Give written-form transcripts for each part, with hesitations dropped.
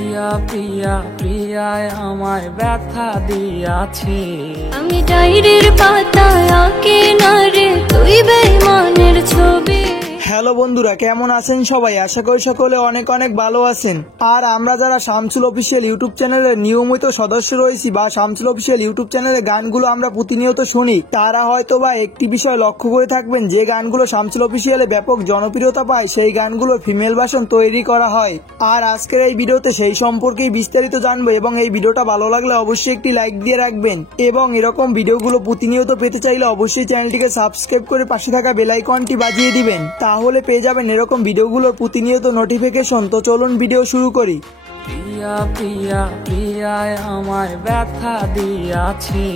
প্রিয়া প্রিয়া প্রিয়ায় আমায় ব্যথা দিয়াছে। আমি ডায়েরির পাতায় আঁকি না রে তুই বেঈমানের ছবি। হ্যালো বন্ধুরা, কেমন আছেন সবাই? আশা করি সকলে অনেক অনেক ভালো আছেন। আর আমরা যারা শামসুল অফিসিয়াল ইউটিউব চ্যানেলের নিয়মিত সদস্য রয়েছি বা শামসুল অফিসিয়াল ইউটিউব চ্যানেলের গানগুলো আমরা প্রতিনিয়ত শুনি, তারা হয়তো বা একটি বিষয় লক্ষ্য করে থাকবেন, যে গানগুলো শামসুল অফিসিয়ালে ব্যাপক জনপ্রিয়তা পায় সেই গানগুলো ফিমেল ভার্সন তৈরি করা হয়। আর আজকের এই ভিডিওতে সেই সম্পর্কেই বিস্তারিত জানবো এবং এই ভিডিওটা ভালো লাগলে অবশ্যই একটি লাইক দিয়ে রাখবেন এবং এরকম ভিডিওগুলো প্রতিনিয়ত পেতে চাইলে অবশ্যই চ্যানেলটিকে সাবস্ক্রাইব করে পাশে থাকা বেল আইকনটি বাজিয়ে দিবেন, তাহলে পেয়ে যাবেন এরকম ভিডিওগুলোর প্রতিনিয়ত নোটিফিকেশন। তো চলুন ভিডিও শুরু করি। প্রিয়া প্রিয়া প্রিয়ায় আমায় ব্যথা দিয়াছে।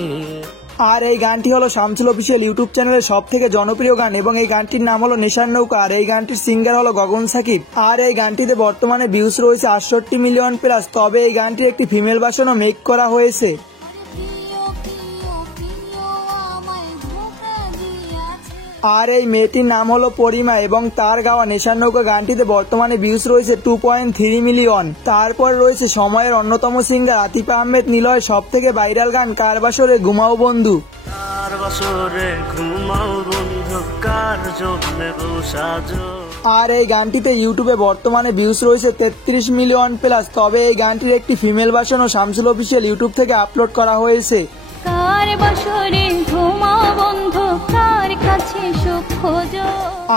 আর এই গানটি হলো শামসুল অফিসিয়াল ইউটিউব চ্যানেলের সব থেকে জনপ্রিয় গান এবং এই গানটির নাম হলো নেশার নৌকা। আর এই গানটির সিঙ্গার হলো গগন সাকিব। আর এই গানটিতে বর্তমানে ভিউজ রয়েছে 68 মিলিয়ন প্লাস। তবে এই গানটির একটি ফিমেল ভার্সনও মেক করা হয়েছে। আর এই মেয়েটির নাম হলো পরিমা এবং তার গাওয়া নেশার নৌকা গানটিতে বর্তমানে ভিউজ রয়েছে 2.3 মিলিয়ন। তারপর রয়েছে সময়ের অন্যতম সিঙ্গার আতিফ আহমেদ নিলয় সব থেকে ভাইরাল গান কার বাসরে ঘুমাও বন্ধু। আর এই গানটিতে ইউটিউবে বর্তমানে ভিউজ রয়েছে 33 মিলিয়ন প্লাস। তবে এই গানটির একটি ফিমেল ভার্সনও শামসুল অফিসিয়াল ইউটিউব থেকে আপলোড করা হয়েছে। কার বাসরে ঘুমাও বন্ধু, কার কাছে সুখ খোঁজো।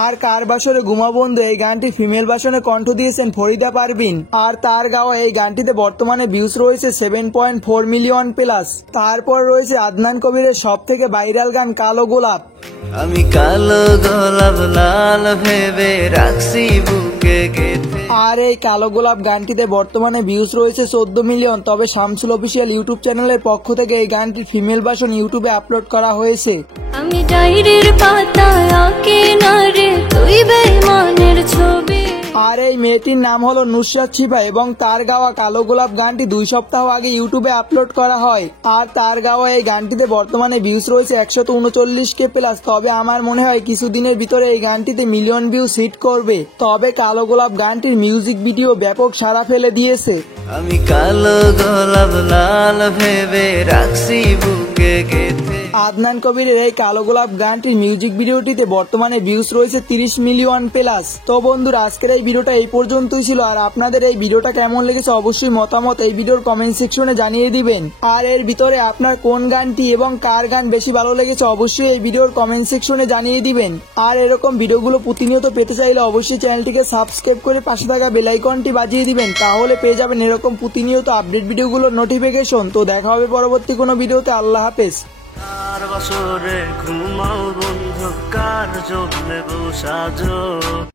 আর কার বাসরে ঘুমা বন্ধু এই গানটি ফিমেল ভার্সনে কণ্ঠ দিয়েছেন ফরিদা পারভিন। আর তার গাওয়া এই গানটিতে বর্তমানে ভিউজ রয়েছে 7.4 মিলিয়ন প্লাস। তারপর রয়েছে আদনান কবিরের সব থেকে ভাইরাল গান কালো গোলাপ। আমি কালো গোলাপ লাল ভেবে রাখছি বুকে গেঁথে। আর এই কালো গোলাপ গানটিতে বর্তমানে ভিউজ রয়েছে 14 মিলিয়ন। তবে শামসুল অফিসিয়াল ইউটিউব চ্যানেলের পক্ষ থেকে এই গানটির ফিমেল ভার্সন ইউটিউবে আপলোড করা হয়েছে। আমি ডায়েরির পাতায় আঁকি না রে তুই বেঈমানের ছবি। আর এই মেয়েটির নাম হলো নুসরাত শিফা এবং তার গাওয়া কালো গোলাপ গানটি 2 সপ্তাহ আগে ইউটিউবে আপলোড করা হয়। আর তার গাওয়া এই গানটিতে বর্তমানে ভিউজ রয়েছে 139K প্লাস। তবে আমার মনে হয় কিছুদিনের ভিতরে এই গানটিতে মিলিয়ন ভিউজ হিট করবে। তবে কালো গোলাপ গানটির মিউজিক ভিডিও ব্যাপক সাড়া ফেলে দিয়েছে। আমি কালো গোলাপ লাল ভেবে রাখছি বুকে গেঁথে। আদনান কবিরের এই কালো গোলাপ গানটির মিউজিক ভিডিওটিতে বর্তমানে ভিউজ রয়েছে 30 মিলিয়ন প্লাস। তো বন্ধুরা, আজকের এই ভিডিওটা এই পর্যন্তই ছিল। আর আপনাদের এই ভিডিওটা কেমন লেগেছে অবশ্যই মতামত এই ভিডিওর কমেন্ট সেকশনে জানিয়ে দিবেন। আর এর ভিতরে আপনার কোন গানটি এবং কার গান বেশি ভালো লেগেছে অবশ্যই এই ভিডিওর কমেন্ট সেকশনে জানিয়ে দিবেন। আর এরকম ভিডিওগুলো প্রতিনিয়ত পেতে চাইলে অবশ্যই চ্যানেলটিকে সাবস্ক্রাইব করে পাশে থাকা বেল আইকনটি বাজিয়ে দিবেন, তাহলে পেয়ে যাবেন এরকম প্রতিনিয়ত আপডেট ভিডিওগুলোর নোটিফিকেশন। তো দেখা হবে পরবর্তী কোনো ভিডিওতে। আল্লাহ হাফেজ। কার বাসরে ঘুমাও বন্ধু, কার জন্য সাজো।